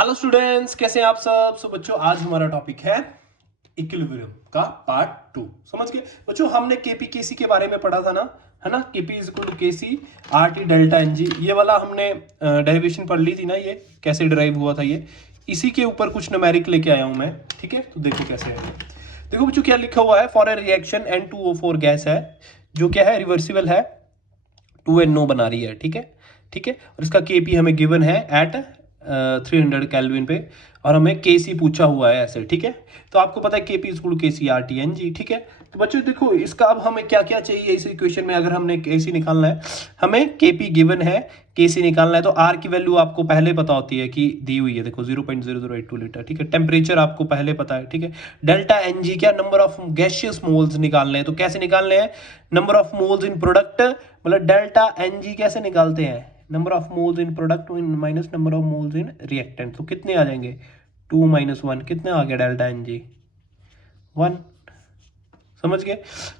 Hello students, कैसे हैं आप सब। बच्चों, आज हमारा टॉपिक है इक्विलिब्रियम का पार्ट 2। समझ गए बच्चों, हमने केपी केसी के बारे में पढ़ा था ना, है ना। KP is equal to KC R T delta N G, ये वाला हमने डेरिवेशन पढ़ ली थी ना, ये कैसे डिराइव हुआ था। ये इसी के ऊपर कुछ न्यूमेरिक लेके आया हूं मैं, ठीक है। तो देखो कैसे है। देखो बच्चों, क्या लिखा हुआ है, for a reaction N2O4 gas है जो क्या है, रिवर्सिबल है, 2NO बना रही है, ठीक है। ठीक है, और इसका केपी हमें गिवन है एट 300 केल्विन पे, और हमें केसी पूछा हुआ है ऐसे, ठीक है। तो आपको पता है KP equal to KC R T N G, ठीक है। तो बच्चों देखो, इसका अब हमें क्या क्या चाहिए इस इक्वेशन में। अगर हमने केसी निकालना है, हमें केपी गिवन है, केसी निकालना है, तो आर की वैल्यू आपको पहले पता होती है कि दी हुई है, देखो 0.0082 लीटर, ठीक है। टेम्परेचर आपको पहले पता है, ठीक है। डेल्टा एन जी क्या, नंबर ऑफ गैसियस मोल्स निकालने हैं। तो कैसे निकालने हैं, number of moles in product, मतलब डेल्टा एन जी कैसे निकालते हैं, number of moles in product minus number of moles in reactant. तो कितने आ जाएंगे, 2 - 1, कितने आ गया डेल्टा एन जी, 1। समझ गए।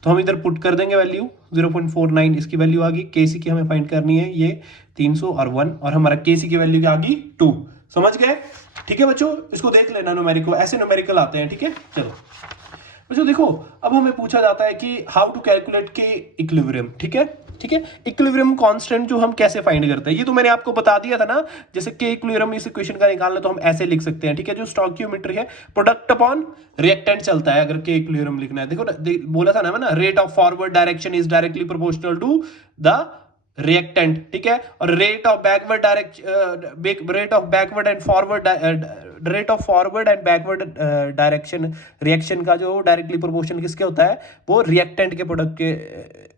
तो हम इधर पुट कर देंगे वैल्यू 0.49, इसकी वैल्यू आ गई। केसी की हमें फाइंड करनी है, ये 300 और 1, और हमारा केसी की वैल्यू क्या आ गई, 2। समझ गए, ठीक है बच्चों। इसको देख लेना, न्यूमेरिकल ऐसे न्यूमेरिकल आते हैं, ठीक है। चलो बच्चों देखो, अब हमें पूछा जाता है कि हाउ टू कैलकुलेट के इक्विलिब्रियम, ठीक है। ठीक है, इक्विलिब्रियम कांस्टेंट जो हम कैसे फाइंड करते हैं, ये तो मैंने आपको बता दिया था ना। जैसे के इक्विलिब्रियम इस इक्वेशन का निकालना, तो हम ऐसे लिख सकते हैं, ठीक है। जो स्टोइकियोमेट्री है, प्रोडक्ट अपॉन रिएक्टेंट चलता है अगर के इक्विलिब्रियम लिखना है। देखो ना, बोला था ना, rate of forward direction is directly proportional to the reactant, ठीक है। और rate of backward and forward, rate of forward and backward direction reaction का जो डायरेक्टली प्रोपोर्शनल किसके होता है, वो रिएक्टेंट के प्रोडक्ट के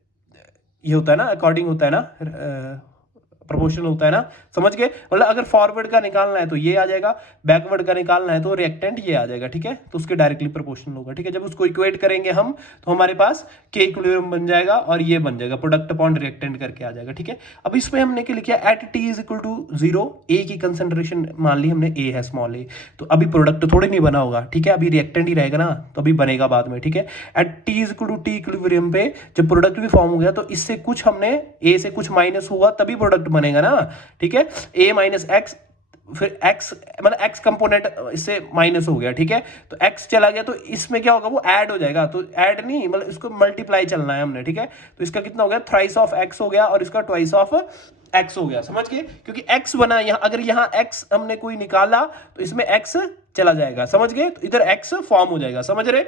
ये होता है ना, अकॉर्डिंग होता है ना, प्रोपोर्शनल होता है ना। समझ गए, मतलब अगर फॉरवर्ड का निकालना है तो ये आ जाएगा, बैकवर्ड का निकालना है तो रिएक्टेंट ये आ जाएगा, ठीक है। तो उसके डायरेक्टली प्रोपोर्शनल होगा, ठीक है। जब उसको इक्वेट करेंगे हम, तो हमारे पास के इक्विलिब्रियम बन जाएगा, और ये बन जाएगा प्रोडक्ट अपॉन रिएक्टेंट करके आ जाएगा, ठीक है। अब इसमें हमने क्या लिखा, at T is equal to 0, A की कंसेंट्रेशन मान ली हमने, ए है स्मॉल ए, तो अभी प्रोडक्ट थोड़ी नहीं बना होगा, ठीक है। अभी रिएक्टेंट ही रहेगा ना, तो अभी बनेगा बाद में, ठीक है। At T is equal to T equilibrium पे जब प्रोडक्ट भी फॉर्म हो गया, तो इससे कुछ हमने ए से कुछ माइनस हुआ तभी प्रोडक्ट बनेगा ना, ठीक है। ए माइनस एक्स, फिर एक्स मतलब एक्स कंपोनेंट इससे माइनस हो गया, ठीक है। तो एक्स चला गया, तो इसमें क्या होगा, वो ऐड हो जाएगा। तो ऐड नहीं, मतलब इसको मल्टीप्लाई चलना है हमने, ठीक है। तो इसका कितना हो गया, थ्राइस ऑफ एक्स हो गया, और इसका ट्वाइस ऑफ एक्स हो गया। समझ गए, क्योंकि एक्स बना यहाँ, अगर यहाँ एक्स हमने कोई निकाला तो इसमें एक्स चला जाएगा। समझ गए, तो इधर एक्स फॉर्म हो जाएगा, समझ रहे।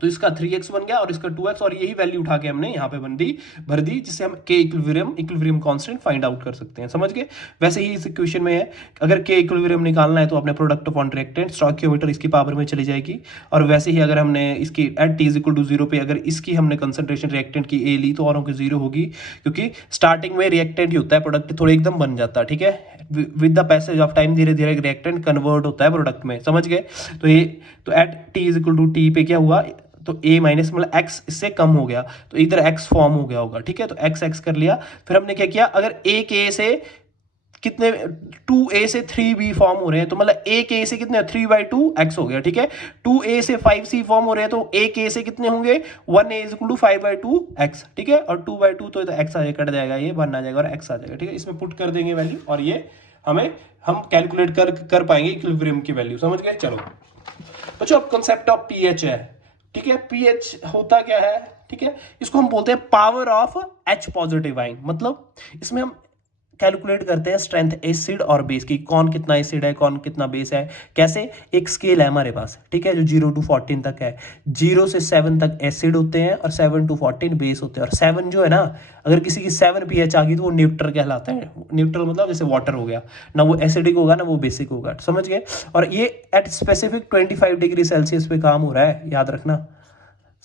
तो इसका 3x बन गया, और इसका 2x, और यही वैल्यू उठा के हमने यहाँ पे भर दी, जिससे हम के इक्विलिब्रियम कांस्टेंट फाइंड आउट कर सकते हैं। समझ गए। वैसे ही इस इक्वेशन में है, अगर के इक्विलिब्रियम निकालना है तो अपने प्रोडक्ट अपॉन रिएक्टेंट स्टोइकियोमीटर इसकी पावर में चली जाएगी। और वैसे ही अगर हमने इसकी at T is equal to 0 पे अगर इसकी हमने कंसंट्रेशन रिएक्टेंट की ए ली, तो औरों की 0 होगी, क्योंकि स्टार्टिंग में रिएक्टेंट ही होता है, प्रोडक्ट थोड़े एकदम बन जाता है, ठीक है। With the passage of time धीरे धीरे रिएक्टेंट कन्वर्ट होता है प्रोडक्ट में। समझ गए। तो ये तो at T is equal to T पे क्या हुआ, तो a माइनस मतलब x इससे कम हो गया, तो इधर x फॉर्म हो गया होगा, ठीक है। तो x कर लिया। फिर हमने क्या किया, अगर एक a से कितने 2a से 3b फॉर्म हो रहे हैं, तो मतलब एक a से कितने 3/2 x हो गया, ठीक है। 2a से 5c फॉर्म हो रहे हैं, तो एक a से कितने होंगे 1a is equal to 5/2 x, ठीक है। और 2/2 तो x आ जाएगा, कट जाएगा, ये 1 आ जाएगा और x आ जाएगा, ठीक है। इसमें पुट कर देंगे वैल्यू, और ये हम कैलकुलेट कर पाएंगे इक्विलिब्रियम की वैल्यू। समझ गए। चलो बच्चों, अब कंसेप्ट ऑफ pH है, ठीक है। पीएच होता क्या है, ठीक है। इसको हम बोलते हैं power of H positive ion, मतलब इसमें हम कैलकुलेट करते हैं स्ट्रेंथ एसिड और बेस की, कौन कितना एसिड है कौन कितना बेस है। कैसे, एक स्केल है हमारे पास, ठीक है, जो 0 to 14 तक है। 0 से 7 तक एसिड होते हैं, और 7 to 14 बेस होते हैं। और 7 जो है ना, अगर किसी की 7 pH आ गई तो वो न्यूट्रल कहलाता है। न्यूट्रल मतलब जैसे वाटर हो गया ना, वो एसिडिक होगा ना वो बेसिक होगा। समझ गए। और ये एट स्पेसिफिक 25 डिग्री सेल्सियस पे काम हो रहा है, याद रखना।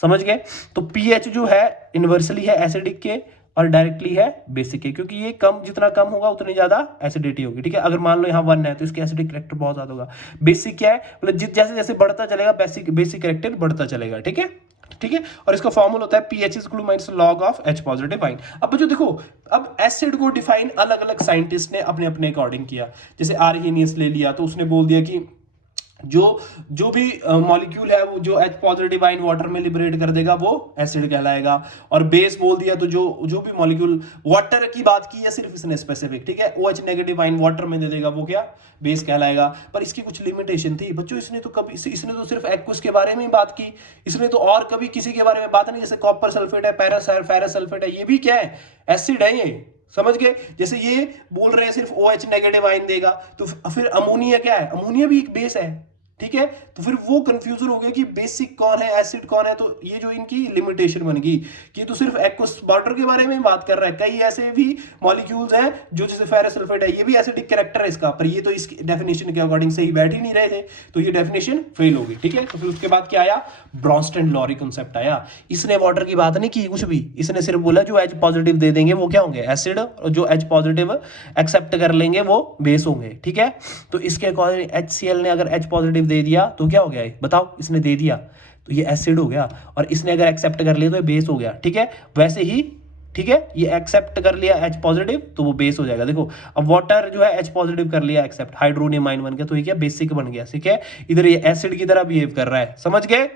समझ गए। तो पीएच जो है इन्वर्सली है एसिडिक के, और डायरेक्टली है बेसिक के, क्योंकि ये कम, जितना कम होगा उतनी ज्यादा एसिडिटी होगी, ठीक है। अगर मान लो यहाँ 1 है तो इसकी एसिडिक कैरेक्टर बहुत ज्यादा होगा। बेसिक क्या है, मतलब जैसे जैसे बढ़ता चलेगा बेसिक कैरेक्टर बढ़ता चलेगा, ठीक है। ठीक है, और इसका फॉर्मूला होता है pH is minus log of H positive ion. अब जो देखो, अब एसिड को डिफाइन अलग अलग साइंटिस्ट ने अपने अपने अकॉर्डिंग किया। जैसे आर्हेनियस ले लिया, तो उसने बोल दिया कि जो जो भी मॉलिक्यूल है वो जो H पॉजिटिव आयन वाटर में लिबरेट कर देगा वो एसिड कहलाएगा। और बेस बोल दिया तो जो जो भी मॉलिक्यूल, वाटर की बात की है सिर्फ इसने स्पेसिफिक, ठीक है, OH नेगेटिव आयन वाटर में दे देगा वो क्या, बेस कहलाएगा। पर इसकी कुछ लिमिटेशन थी बच्चों, इसने तो सिर्फ एक्वस के बारे में ही बात की, इसने तो और कभी किसी के बारे में बात नहीं। जैसे कॉपर सल्फेट है, फेरस सल्फेट है, ये भी क्या है, एसिड है ये, समझ गए। जैसे ये बोल रहे हैं सिर्फ OH नेगेटिव आयन देगा, तो फिर अमोनिया क्या है, अमोनिया भी एक बेस है, ठीक है। तो फिर वो कंफ्यूजन हो गया कि बेसिक कौन है, एसिड कौन है। तो ये जो इनकी लिमिटेशन बन गई कि तो सिर्फ एक्वस वाटर के बारे में बात कर रहा है। कई ऐसे भी मॉलिक्यूल्स हैं जो जैसे फेरस सल्फेट है, ये भी एसिडिक कैरेक्टर है इसका, पर ये तो इसकी डेफिनेशन के अकॉर्डिंग सही बैठ ही नहीं रहे थे, तो ये डेफिनेशन फेल होगी, ठीक है। तो फिर उसके बाद क्या आया, ब्रॉन्स्टन लॉरी कंसेप्ट आया। इसने वाटर की बात नहीं की कुछ भी, इसने सिर्फ बोला जो H पॉजिटिव दे देंगे वो क्या होंगे, एसिड, और जो H पॉजिटिव एक्सेप्ट कर लेंगे वो बेस होंगे, ठीक है। तो इसके अकॉर्डिंग HCl ने अगर H पॉजिटिव दे दिया तो क्या हो गया, बताओ, इसने दे दिया तो ये एसिड हो गया, और इसने अगर एक्सेप्ट कर लिया तो ये बेस हो गया, ठीक है। वैसे ही, ठीक है, ये एक्सेप्ट कर लिया H पॉजिटिव तो वो बेस हो जाएगा। देखो अब वाटर जो है H पॉजिटिव कर लिया एक्सेप्ट, हाइड्रोनियम आयन बन गया, तो ये क्या, बेसिक बन गया, ठीक है। इधर ये एसिड की तरह बिहेव कर रहा है, समझ गए,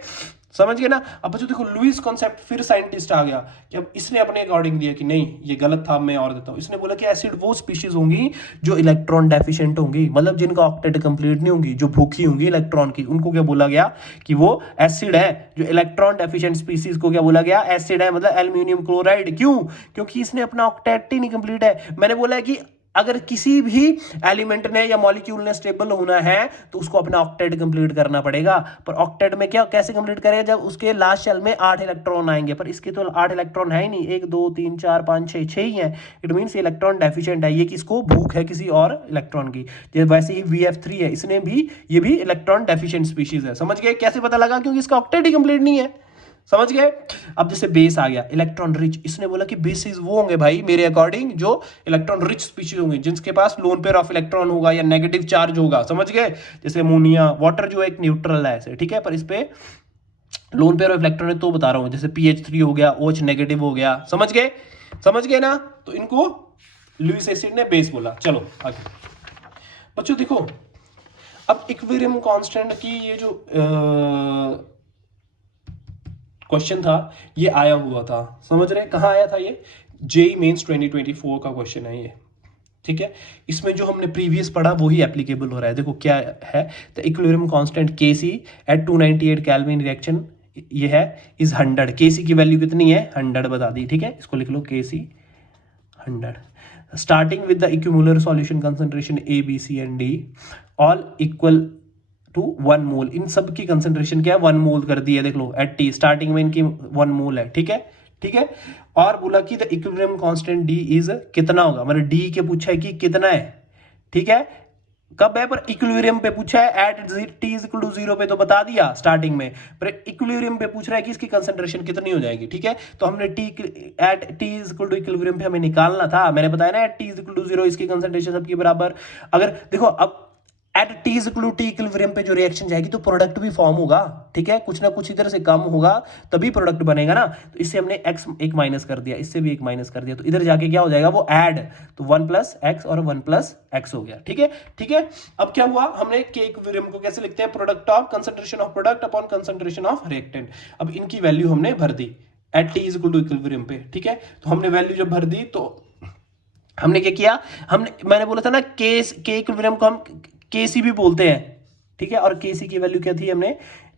समझ गए ना। अब बच्चों देखो लुईस कॉन्सेप्ट, फिर साइंटिस्ट आ गया कि अब इसने अपने अकॉर्डिंग दिया कि नहीं ये गलत था, मैं और देता हूं। इसने बोला कि एसिड वो स्पीशीज होंगी जो इलेक्ट्रॉन डेफिशिएंट होंगी, मतलब जिनका ऑक्टेट कंप्लीट नहीं होंगी, जो भूखी होंगी इलेक्ट्रॉन की, उनको क्या बोला गया कि वो एसिड है। जो इलेक्ट्रॉन डेफिशिएंट स्पीशीज को क्या बोला गया, एसिड है, मतलब एल्यूमिनियम क्लोराइड। क्यों, क्योंकि इसने अपना ऑक्टेट ही नहीं कंप्लीट है। मैंने बोला है कि अगर किसी भी एलिमेंट ने या मॉलिक्यूल ने स्टेबल होना है तो उसको अपना ऑक्टेट कंप्लीट करना पड़ेगा। पर ऑक्टेट में क्या, कैसे कंप्लीट करेगा, जब उसके लास्ट शेल में 8 इलेक्ट्रॉन आएंगे, पर इसके तो 8 इलेक्ट्रॉन है ही नहीं, 1 2 3 4 5 6 6 ही है। इट मींस इलेक्ट्रॉन डेफिशिएंट है, ये किसको, भूख है किसी और इलेक्ट्रॉन की। वैसे ही VF3 है, इसने भी, ये भी इलेक्ट्रॉन डेफिशिएंट स्पीशीज है, समझ गए। कैसे पता लगा, क्योंकि इसका ऑक्टेट ही कंप्लीट नहीं है, समझ गए। अब जैसे बेस आ गया, इलेक्ट्रॉन रिच, इसने बोला कि बेसिस वो होंगे भाई मेरे अकॉर्डिंग जो इलेक्ट्रॉन रिच स्पीशीज होंगे, जिनके पास लोन पेयर ऑफ इलेक्ट्रॉन होगा या नेगेटिव चार्ज होगा, समझ गए। जैसे अमोनिया, वाटर जो एक न्यूट्रल है ऐसे, ठीक है, पर इस पे लोन पेयर ऑफ इलेक्ट्रॉन है तो बता रहा हूं। जैसे PH3 हो गया, OH नेगेटिव हो गया, समझ गए, समझ गए ना। तो इनको लुईस एसिड ने बेस बोला। चलो आगे बच्चों देखो, अब इक्विलिब्रियम कांस्टेंट की ये जो क्वेश्चन था ये आया हुआ था, समझ रहे, कहाँ आया था ये, जेई मेंस 2024 का क्वेश्चन है ये, ठीक है। इसमें जो हमने प्रीवियस पढ़ा वही एप्लीकेबल हो रहा है। देखो क्या है, the equilibrium constant Kc at 298 kelvin reaction ये है इज 100। Kc की वैल्यू कितनी है, 100 बता दी, ठीक है। इसको लिख लो Kc 100, starting with the equimolar solution concentration A B C and D all equal to 1 mole. इन सब की कंसंट्रेशन क्या है, 1 मोल कर दी है, देख लो एट T, स्टार्टिंग में इनकी 1 मोल है, ठीक है, ठीक है। और बोला कि the equilibrium constant D is कितना होगा, मतलब D के पूछा है कि कितना है, ठीक है, कब है, पर इक्विलिब्रियम पे पूछा है at T is equal to 0 पे तो बता दिया स्टार्टिंग में, पर इक्विलिब्रियम पे पूछ रहा है कि इसकी कंसंट्रेशन कितनी हो जाएगी, ठीक है। तो हमने at T is equal to equilibrium पे हमें निकालना था, मैंने बताया ना, at T is equal to 0 इसकी कंसंट्रेशन सबकी बराबर। अगर देखो अब at T is equal to T equilibrium पे जो रिएक्शन जाएगी तो प्रोडक्ट भी फॉर्म होगा, ठीक है, कुछ ना कुछ इधर से कम होगा तभी प्रोडक्ट बनेगा ना। तो इससे हमने x एक माइनस कर दिया, इससे भी एक माइनस कर दिया, तो इधर जाके क्या हो जाएगा, वो ऐड, तो 1 प्लस एक्स और 1 प्लस एक्स हो गया, ठीक है, ठीक है। अब क्या हुआ, हमने के इक्विलिब्रियम को कैसे लिखते हैं, product of concentration of product upon concentration of reactant. अब इनकी वैल्यू हमने भर दी at T is equal to equilibrium पे, ठीक है। तो हमने वैल्यू जब भर दी तो हमने क्या किया, मैंने बोला था ना के इक्विलिब्रियम को हम Kc भी बोलते हैं, ठीक है, और Kc की वैल्यू क्या थी हमने,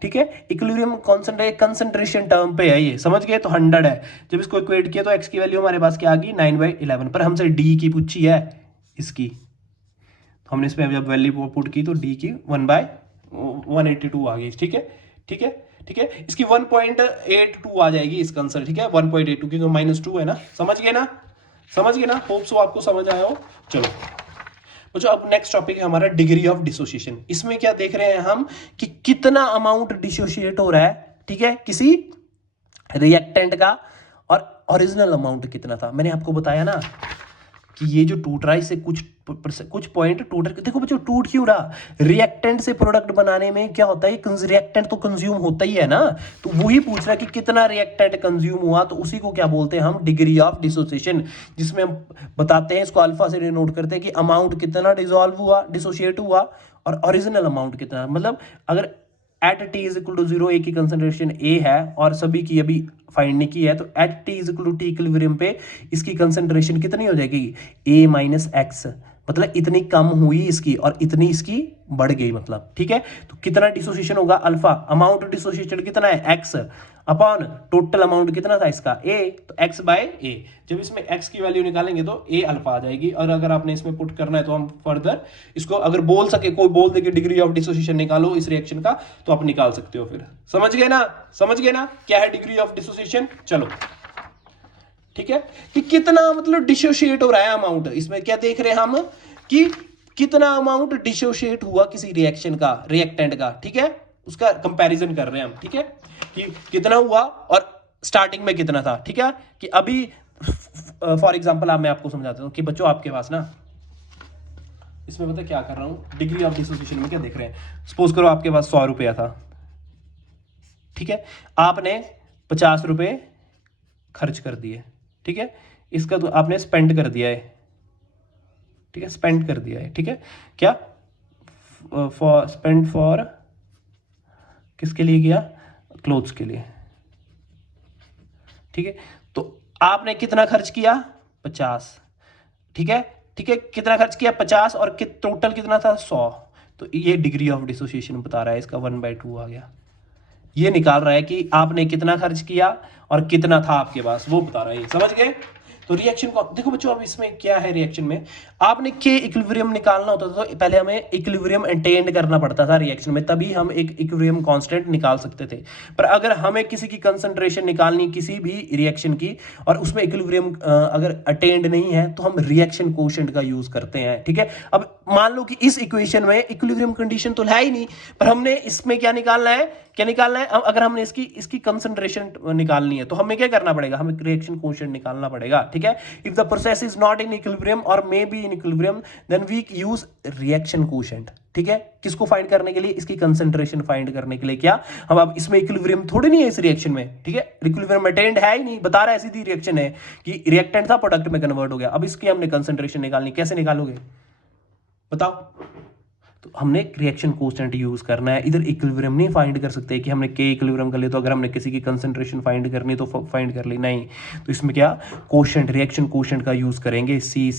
ठीक है, इक्विलिब्रियम कंसंट्रेशन टर्म पे है ये, समझ गए। तो 100 है, जब इसको इक्वेट किया तो x की वैल्यू हमारे पास क्या आ गई, 9/11, पर हमसे D की पूछी है इसकी, तो हमने इसमें जब वैल्यू पुट की तो D की 1/182 आ गई, ठीक है, ठीक है, ठीक है। इसकी 1.82 आ जाएगी इसका आंसर, ठीक है, 1.82, क्योंकि -2 है ना, समझ गए ना, समझ गए ना, होप सो आपको समझ आया हो। चलो जो अब नेक्स्ट टॉपिक है हमारा डिग्री ऑफ डिसोसिएशन। इसमें क्या देख रहे हैं हम कि कितना अमाउंट डिसोशिएट हो रहा है, ठीक है, किसी रिएक्टेंट का, और ओरिजिनल अमाउंट कितना था। मैंने आपको बताया ना कि ये जो टूट रहा है इससे कुछ पॉइंट टूट, देखो बच्चों टूट क्यों रहा, रिएक्टेंट से प्रोडक्ट बनाने में क्या होता है, रिएक्टेंट तो कंज्यूम होता ही है ना, तो वही पूछ रहा है कि कितना रिएक्टेंट कंज्यूम हुआ, तो उसी को क्या बोलते हैं हम, डिग्री ऑफ डिसोसिएशन, जिसमें हम बताते हैं, इसको अल्फा से डिनोट करते हैं कि अमाउंट कितना डिसॉल्व हुआ, डिसोशिएट हुआ, और ओरिजिनल अमाउंट कितना, मतलब अगर at T is equal to 0 A की कंसंट्रेशन ए है और सभी की अभी फाइंड नहीं की है, तो at T is equal to T equilibrium पे इसकी कंसंट्रेशन कितनी हो जाएगी, ए माइनस एक्स, मतलब इतनी कम हुई इसकी और इतनी इसकी बढ़ गई, मतलब ठीक है। तो कितना डिसोसिएशन होगा, अल्फा, अमाउंट डिसोसिएशन कितना है एक्स अपॉन टोटल अमाउंट कितना था इसका ए, तो एक्स बाय ए। जब इसमें एक्स की वैल्यू निकालेंगे तो ए अल्फा आ जाएगी, और अगर आपने इसमें पुट करना है तो हम फर्दर इसको अगर बोल सके, कोई बोल दे कि डिग्री ऑफ डिसोसिएशन निकालो इस रिएक्शन का, तो आप निकाल सकते हो। फिर समझ गए ना, समझ गए ना क्या है डिग्री ऑफ डिसोसिएशन। चलो ठीक है, कि कितना मतलब डिसोशिएट हो रहा है अमाउंट, इसमें क्या देख रहे हैं हम कि कितना अमाउंट डिसोशिएट हुआ किसी रिएक्शन का, रिएक्टेंट का, ठीक है, उसका कंपैरिजन कर रहे हैं हम, ठीक है, कि कितना हुआ और स्टार्टिंग में कितना था, ठीक है। कि अभी फॉर एग्जांपल मैं आपको समझाता हूं कि बच्चों आपके पास ना, इसमें पता क्या कर रहा हूं, डिग्री ऑफ डिसोसिएशन में क्या देख रहे हैं, सपोज करो आपके पास 100 रुपया था, ठीक है, आपने 50 रुपए खर्च कर दिए, ठीक है, इसका तो आपने स्पेंड कर दिया है, ठीक है, स्पेंड कर दिया है, ठीक है, क्या फॉर स्पेंड फॉर किसके लिए किया, क्लोथ्स के लिए, ठीक है। तो आपने कितना खर्च किया 50, ठीक है, ठीक है, कितना खर्च किया 50 और टोटल कितना था 100, तो ये डिग्री ऑफ डिसोसिएशन बता रहा है, इसका 1/2 आ गया। ये निकाल रहा है कि आपने कितना खर्च किया और कितना था आपके पास, वो बता रहा है, समझ गए। तो रिएक्शन को देखो बच्चों, अब इसमें क्या है, रिएक्शन में आपने के इक्विलिब्रियम निकालना होता था, तो पहले हमें इक्विलिब्रियम अटेन करना पड़ता था रिएक्शन में, तभी हम एक इक्विलिब्रियम कांस्टेंट निकाल सकते थे। पर अगर हमें किसी की कंसंट्रेशन निकालनी किसी भी रिएक्शन की और उसमें इक्विलिब्रियम अगर अटेन्ड नहीं है, तो हम रिएक्शन कोशेंट का यूज करते हैं, ठीक है। अब मान लो कि इस इक्वेशन में इक्विलिब्रियम कंडीशन तो है ही नहीं, पर हमने इसमें क्या निकालना है, क्या निकालना है, अगर हमने इसकी कंसंट्रेशन निकालनी है तो हमें क्या करना पड़ेगा, हमें रिएक्शन कोशेंट निकालना पड़ेगा, ठीक है। If the process is not in equilibrium और may be in equilibrium, then we use reaction quotient, ठीक है। किसको फाइंड करने के लिए, इसकी कंसंट्रेशन फाइंड करने के लिए। क्या हम अब इसमें इक्विलिब्रियम थोड़ी नहीं है इस रिएक्शन में, ठीक है, इक्विलिब्रियम अटेन्ड है ही नहीं, बता रहा है सीधी रिएक्शन है कि रिएक्टेंट था प्रोडक्ट में कन्वर्ट हो गया। अब इसकी हमने कंसंट्रेशन निकालनी, कैसे निकालोगे बताओ। तो हमने रिएक्शन कोस्टेंट यूज करना है, इधर इक्विलिब्रियम नहीं फाइंड कर सकते कि हमने के इक्विलिब्रियम कर लिया, तो अगर हमने किसी की कंसंट्रेशन फाइंड करनी तो फाइंड कर ली, नहीं। तो इसमें क्या कोशेंट, रिएक्शन कोशेंट का यूज करेंगे, सी,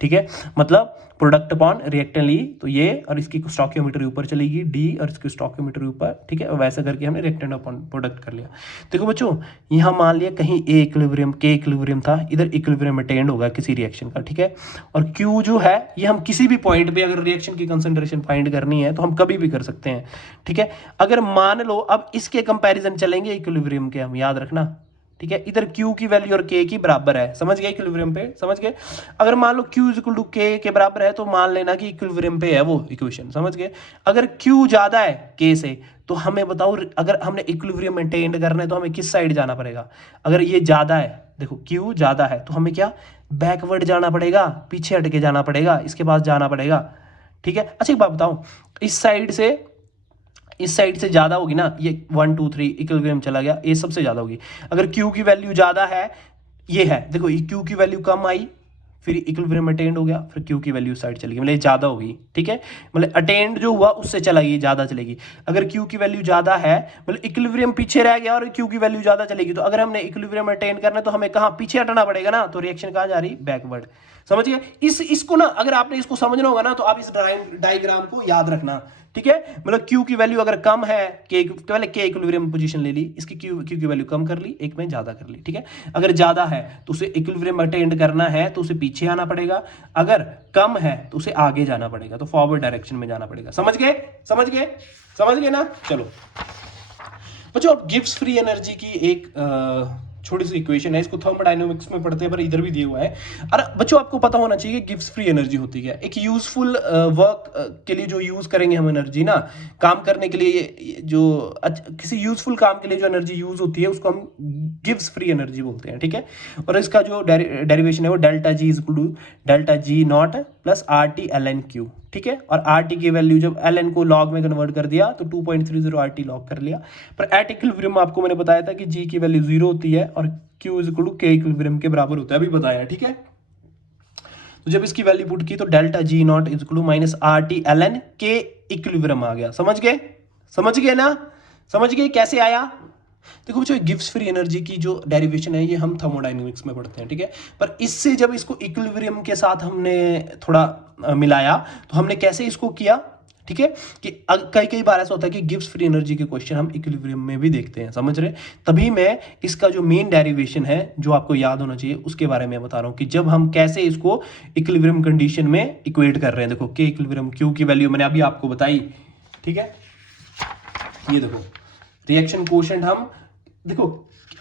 ठीक है, मतलब प्रोडक्ट अपॉन रिएक्टेंट ली, तो ये और इसकी स्टोइकियोमेट्री ऊपर चलेगी, डी और इसकी स्टोइकियोमेट्री ऊपर, ठीक है, वैसा करके हमने रिएक्टेंट अपॉन प्रोडक्ट कर लिया। देखो बच्चों, यहाँ मान लिया कहीं ए इक्विलिब्रियम, के इक्विलिब्रियम था, इधर इक्विलिब्रियम अटेन्ड होगा किसी रिएक्शन का, ठीक है, और क्यू जो है ये हम किसी भी पॉइंट पे अगर रिएक्शन की कंसंट्रेशन फाइंड करनी है तो हम कभी भी कर सकते हैं, ठीक है। अगर मान लो अब इसके कंपैरिजन चलेंगे इक्विलिब्रियम के, हम याद रखना, ठीक है, इधर Q की वैल्यू और K की बराबर है, समझ गए इक्विलिब्रियम पे, समझ गए। अगर मान लो Q is equal to K के बराबर है तो मान लेना कि इक्विलिब्रियम पे है वो इक्वेशन, समझ गए। अगर Q ज्यादा है K से, तो हमें बताओ अगर हमने इक्विलिब्रियम मेंटेन करना है तो हमें किस साइड जाना पड़ेगा। अगर ये ज्यादा है, देखो Q ज्यादा है तो हमें क्या बैकवर्ड जाना पड़ेगा, पीछे हट के जाना पड़ेगा, इसके पास जाना पड़ेगा, ठीक है। अच्छा एक बात बताओ, इस साइड से ज्यादा होगी ना, ये 1 2 3 इक्विलिब्रियम चला गया, ये सबसे ज्यादा होगी। अगर Q की वैल्यू ज्यादा है, ये है, देखो ये Q की वैल्यू कम आई, फिर इक्विलिब्रियम अटेन्ड हो गया, फिर Q की वैल्यू साइड चलेगी, मतलब ज्यादा होगी, ठीक है, मतलब अटेन्ड जो हुआ उससे चलेगी, ज्यादा चलेगी। अगर Q की वैल्यू ज्यादा है, मतलब इक्विलिब्रियम पीछे रह गया और Q की वैल्यू ज्यादा चलेगी, तो अगर हमने इक्विलिब्रियम अटेन करना है तो हमें कहाँ पीछे हटना पड़ेगा ना, तो रिएक्शन कहाँ जा रही, बैकवर्ड, समझ गए। इसको ना अगर आपने इसको समझना होगा ना, तो आप इस डायग्राम को याद रखना, ठीक है। मतलब Q की वैल्यू अगर कम है, पहले K इक्विलिब्रियम पोजीशन ले ली, इसकी Q की वैल्यू कम कर ली, एक में ज्यादा कर ली, ठीक है। अगर ज्यादा है तो उसे इक्विलिब्रियम अटेंड करना है तो उसे पीछे आना पड़ेगा, अगर कम है तो उसे आगे जाना पड़ेगा, तो फॉरवर्ड डायरेक्शन में जाना पड़ेगा, समझ गए, समझ गए, समझ गए ना। चलो बच्चों, अब गिब्स फ्री एनर्जी की एक छोटी सी इक्वेशन है, इसको थर्मोडायनामिक्स में पढ़ते हैं पर इधर भी दिया हुआ है। और बच्चों आपको पता होना चाहिए गिब्स फ्री एनर्जी होती है, एक यूजफुल वर्क के लिए जो यूज करेंगे हम एनर्जी ना, काम करने के लिए जो किसी यूजफुल काम के लिए जो एनर्जी यूज होती है उसको हम गिब्स फ्री एनर्जी बोलते हैं, ठीक है। और इसका जो डेरिवेशन है वो delta G is equal to delta G not plus R T L N Q, ठीक है। और आर टी की वैल्यू जब एल एन को लॉग में कन्वर्ट कर दिया तो 2.30 आर टी लॉग कर लिया। पर एट इक्विलिब्रियम आपको मैंने बताया था कि जी की वैल्यू 0 होती है और क्यू इज इक्वल टू के इक्विलिब्रियम के बराबर होता है, अभी बताया, ठीक है। तो जब इसकी वैल्यू पुट की तो delta G naught is equal to minus R T L N K equilibrium आ गया। समझ गए? समझ गए ना? समझ गए कैसे आया? देखो बच्चों, गिब्स फ्री एनर्जी की जो डेरिवेशन है ये हम थर्मोडायनेमिक्स में पढ़ते हैं, ठीक है। पर इससे जब इसको इक्विलिब्रियम के साथ हमने थोड़ा मिलाया तो हमने कैसे इसको किया, ठीक है, कि कई कई बार ऐसा होता है कि गिब्स फ्री एनर्जी के क्वेश्चन हम इक्विलिब्रियम में भी देखते हैं, समझ रहे? तभी मैं इसका जो मेन डेरिवेशन है जो आपको याद होना चाहिए उसके बारे में बता रहा हूं कि जब हम कैसे इसको इक्विलिब्रियम कंडीशन में इक्वेट कर रहे हैं। देखो के इक्विलिब्रियम क्यू की वैल्यू मैंने अभी आपको बताई, ठीक है। ये देखो रिएक्शन कोशेंट हम देखो,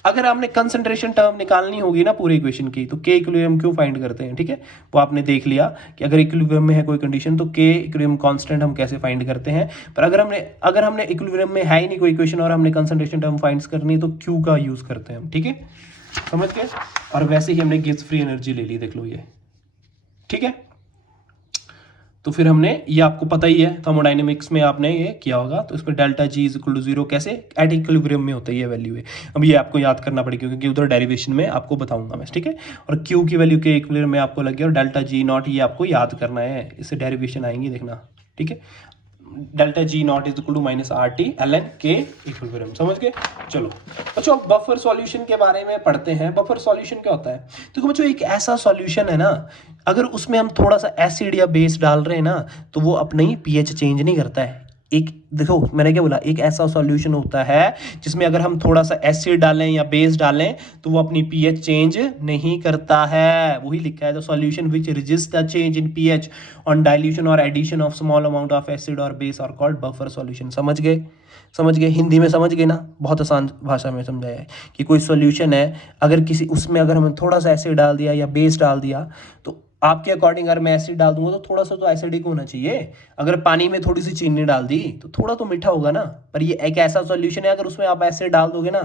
अगर हमने कंसंट्रेशन टर्म निकालनी होगी ना पूरे इक्वेशन की तो के इक्विलिब्रियम क्यों फाइंड करते हैं, ठीक है। वो आपने देख लिया कि अगर इक्विलिब्रियम में है कोई कंडीशन तो के इक्विलिब्रियम कांस्टेंट हम कैसे फाइंड करते हैं। पर अगर हमने इक्विलिब्रियम में है ही नहीं कोई इक्वेशन और हमने कंसंट्रेशन टर्म फाइंड करनी है तो क्यू का यूज करते हैं हम, ठीक है, समझ गए। और वैसे ही हमने गिब्स फ्री एनर्जी ले ली, देख लो ये, ठीक है। तो फिर हमने ये आपको पता ही है थर्मोडायनेमिक्स में आपने ये किया होगा, तो इसमें delta G is equal to 0 कैसे एट इक्विलिब्रियम में होता है, ये वैल्यू है। अब ये आपको याद करना पड़ेगा क्योंकि उधर डेरिवेशन में आपको बताऊंगा मैं, ठीक है। और क्यू की वैल्यू के इक्विलिब्रियम में आपको लग गया और डेल्टा जी नॉट ये आपको याद करना है, इससे डेरिवेशन आएंगी देखना, ठीक है। Delta G naught is equal to minus R T L N K equilibrium, समझ गए। चलो बच्चों अब बफर सॉल्यूशन के बारे में पढ़ते हैं। बफर सॉल्यूशन क्या होता है? देखो बच्चों, एक ऐसा सॉल्यूशन है ना, अगर उसमें हम थोड़ा सा एसिड या बेस डाल रहे हैं ना तो वो अपना ही पीएच चेंज नहीं करता है। एक देखो मैंने क्या बोला, एक ऐसा सॉल्यूशन होता है जिसमें अगर हम थोड़ा सा एसिड डालें या बेस डालें तो वो अपनी पीएच चेंज नहीं करता है। वही लिखा है, the solution which resist the change in pH on dilution और addition of small amount of acid और base are called buffer solution. समझ गए? समझ गए? हिंदी में समझ गए ना? बहुत आसान भाषा में समझाया है कि कोई सॉल्यूशन है, अगर किसी उसमें अगर हमने थोड़ा सा एसिड डाल दिया या बेस डाल दिया तो आपके अकॉर्डिंग अगर मैं एसिड डाल दूंगा तो थोड़ा सा तो एसिडिक होना चाहिए। अगर पानी में थोड़ी सी चीनी डाल दी तो थोड़ा तो मीठा होगा ना। पर ये एक ऐसा सॉल्यूशन है, अगर उसमें आप एसिड डाल दोगे ना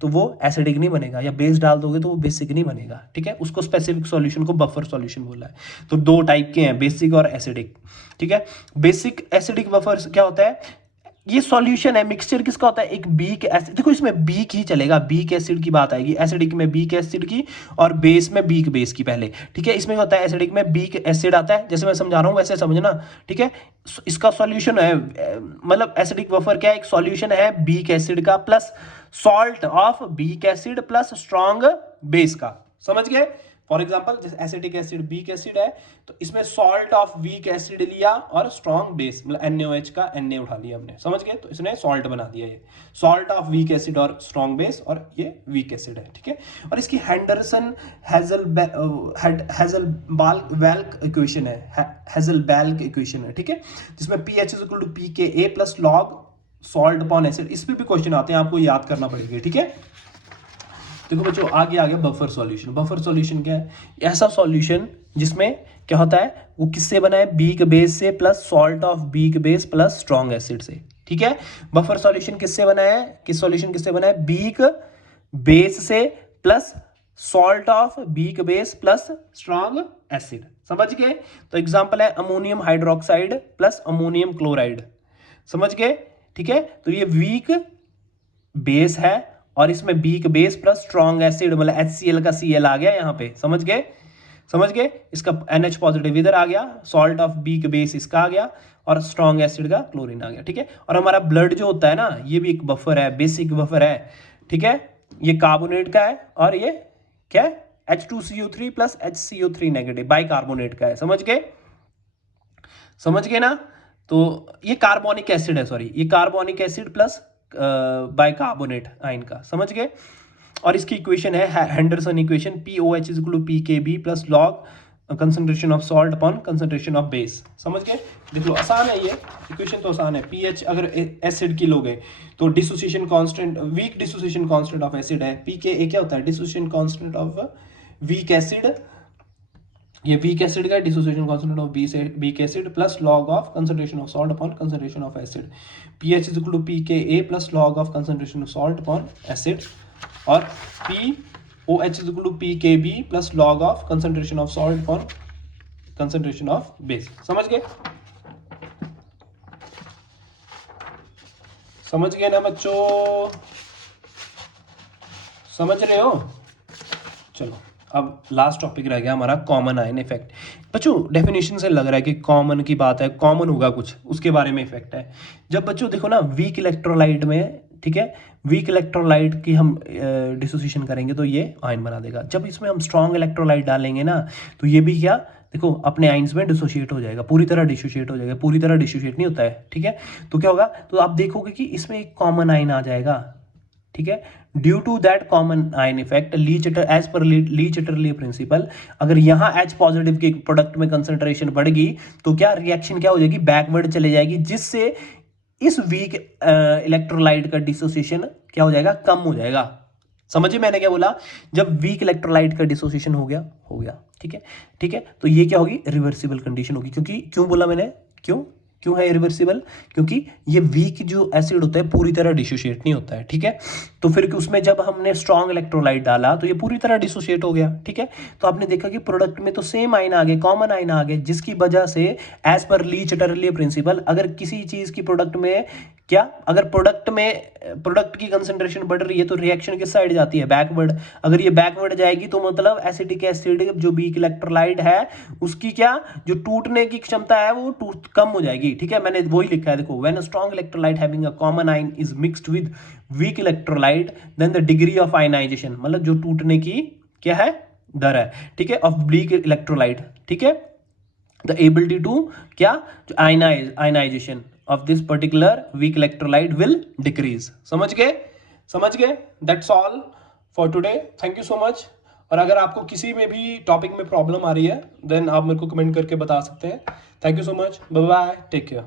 तो वो एसिडिक नहीं बनेगा, या बेस डाल दोगे तो वो बेसिक नहीं बनेगा, ठीक है। उसको स्पेसिफिक सॉल्यूशन को बफर सॉल्यूशन बोला है। तो दो टाइप के हैं, बेसिक और एसिडिक, ठीक है। बेसिक एसिडिक बफर क्या होता है? ये सॉल्यूशन है, मिक्सचर किसका होता है? एक बीक एसिड, देखो इसमें बीक ही चलेगा, बीक एसिड की बात आएगी, एसिडिक में बीक एसिड की और बेस में बीक बेस की पहले, ठीक है। इसमें होता है एसिडिक में बीक एसिड आता है, जैसे मैं समझा रहा हूँ वैसे समझना, ठीक है। इसका सॉल्यूशन है, मतलब एसिडिक बफर क्या है? एक सॉल्यूशन है बीक एसिड का plus salt of beak acid plus strong base का, समझ गए। फॉर एग्जाम्पल जैसे एसिटिक एसिड बीक एसिड है तो इसमें सॉल्ट ऑफ वीक एसिड लिया और स्ट्रॉन्ग बेस मतलब NaOH का Na उठा लिया हमने, समझ गए। तो इसने सॉल्ट बना दिया, ये सॉल्ट ऑफ वीक एसिड और स्ट्रॉन्ग बेस, और ये वीक एसिड है, ठीक है। और इसकी हेंडरसन हेज़ेलबाल्क इक्वेशन है, हेज़ेलबाल्क इक्वेशन है, ठीक है, जिसमें pH is equal to pKa plus log salt upon acid. इस पे भी क्वेश्चन आते हैं, आपको याद करना पड़ेगा, ठीक है। देखो बच्चों आगे आगे बफर सॉल्यूशन। बफर सॉल्यूशन क्या है? ऐसा सॉल्यूशन जिसमें क्या होता है, वो किससे बना है? बीक बेस से plus salt of weak base plus strong acid से, ठीक है। बफर सॉल्यूशन किससे बना है? सॉल्यूशन किससे बना है? बीक बेस से plus salt of weak base plus strong acid, समझ गए। तो एग्जांपल है ammonium hydroxide plus ammonium chloride, समझ गए, ठीक है। तो ये वीक बेस है और इसमें weak base plus strong acid मतलब HCl का Cl आ गया यहाँ पे, समझ गए, समझ गए। इसका NH पॉजिटिव इधर आ गया, सॉल्ट ऑफ बीक बेस इसका आ गया और स्ट्रॉन्ग एसिड का क्लोरीन आ गया, ठीक है। और हमारा ब्लड जो होता है ना, ये भी एक बफर है, बेसिक बफर है, ठीक है। ये कार्बोनेट का है और ये क्या है? H2CO3 plus HCO3 negative bicarbonate का है, समझ गए, समझ गए ना। तो ये कार्बोनिक एसिड है, सॉरी ये carbonic acid plus bicarbonate ion का, समझ गए। और इसकी इक्वेशन है Henderson equation, POH is equal to PKB plus log concentration of salt upon concentration of base, समझ गए। देख लो आसान है, ये इक्वेशन तो आसान है। pH अगर एसिड की लोगे तो dissociation constant, weak dissociation constant of acid है। pKa क्या होता है? Dissociation constant of weak acid, ये वीक एसिड का dissociation constant of weak acid plus log of concentration of salt upon concentration of acid. pH is equal to pKa plus log of concentration of salt upon acid, और POH is equal to PKB plus log of concentration of salt upon concentration of base, समझ गए, समझ गए ना बच्चों? समझ रहे हो? चलो अब लास्ट टॉपिक रह गया हमारा कॉमन आयन इफेक्ट। बच्चों डेफिनेशन से लग रहा है कि कॉमन की बात है, कॉमन होगा कुछ, उसके बारे में इफेक्ट है। जब बच्चों देखो ना वीक इलेक्ट्रोलाइट में, ठीक है, वीक इलेक्ट्रोलाइट की हम डिसोसिएशन करेंगे तो ये आयन बना देगा। जब इसमें हम स्ट्रॉन्ग इलेक्ट्रोलाइट डालेंगे ना तो ये भी क्या, देखो अपने आयन्स में डिसोशिएट हो जाएगा, पूरी तरह डिसोशिएट हो जाएगा, पूरी तरह डिसोशिएट नहीं होता है, ठीक है। तो क्या होगा, तो आप देखोगे कि इसमें एक कॉमन आयन आ जाएगा, ठीक है। Due to that common ion effect as per Le Chatelier principle, अगर यहां H पॉजिटिव के प्रोडक्ट में कंसंट्रेशन बढ़ गई तो क्या रिएक्शन क्या हो जाएगी, बैकवर्ड चले जाएगी, जिससे इस वीक इलेक्ट्रोलाइट का डिसोसिएशन क्या हो जाएगा, कम हो जाएगा। समझिए मैंने क्या बोला, जब वीक इलेक्ट्रोलाइट का डिसोसिएशन हो गया, ठीक है, ठीक है, तो ये क्या होगी, रिवर्सिबल कंडीशन होगी। क्योंकि क्यों बोला मैंने, क्यों क्यों है इरिवर्सिबल, क्योंकि ये वीक जो एसिड होता है पूरी तरह डिसोशिएट नहीं होता है, ठीक है। तो फिर उसमें जब हमने स्ट्रॉन्ग इलेक्ट्रोलाइट डाला तो ये पूरी तरह डिसोशिएट हो गया, ठीक है। तो आपने देखा कि प्रोडक्ट में तो सेम आयन आ गए, कॉमन आयन आ गए, जिसकी वजह से as per Le Chatelier principle, अगर किसी चीज की प्रोडक्ट में क्या, अगर प्रोडक्ट की कंसंट्रेशन बढ़ रही है तो रिएक्शन किस साइड जाती है, बैकवर्ड। अगर ये बैकवर्ड जाएगी तो मतलब एसिटिक एसिड जो वीक इलेक्ट्रोलाइट है उसकी क्या, जो टूटने की क्षमता है वो टूट कम हो जाएगी, ठीक है। मैंने वही लिखा है, देखो, when a strong electrolyte having a common ion is mixed with weak electrolyte then the degree of ionization, मतलब जो टूटने की क्या है, दर है, ठीक है, ऑफ वीक इलेक्ट्रोलाइट, ठीक है, द एबिलिटी टू क्या, ionization of this particular weak electrolyte will decrease। समझ गए, that's all for today, thank you so much। और अगर आपको किसी में भी टॉपिक में प्रॉब्लम आ रही है देन आप मेरे को कमेंट करके बता सकते हैं। Thank you so much, bye bye, take care.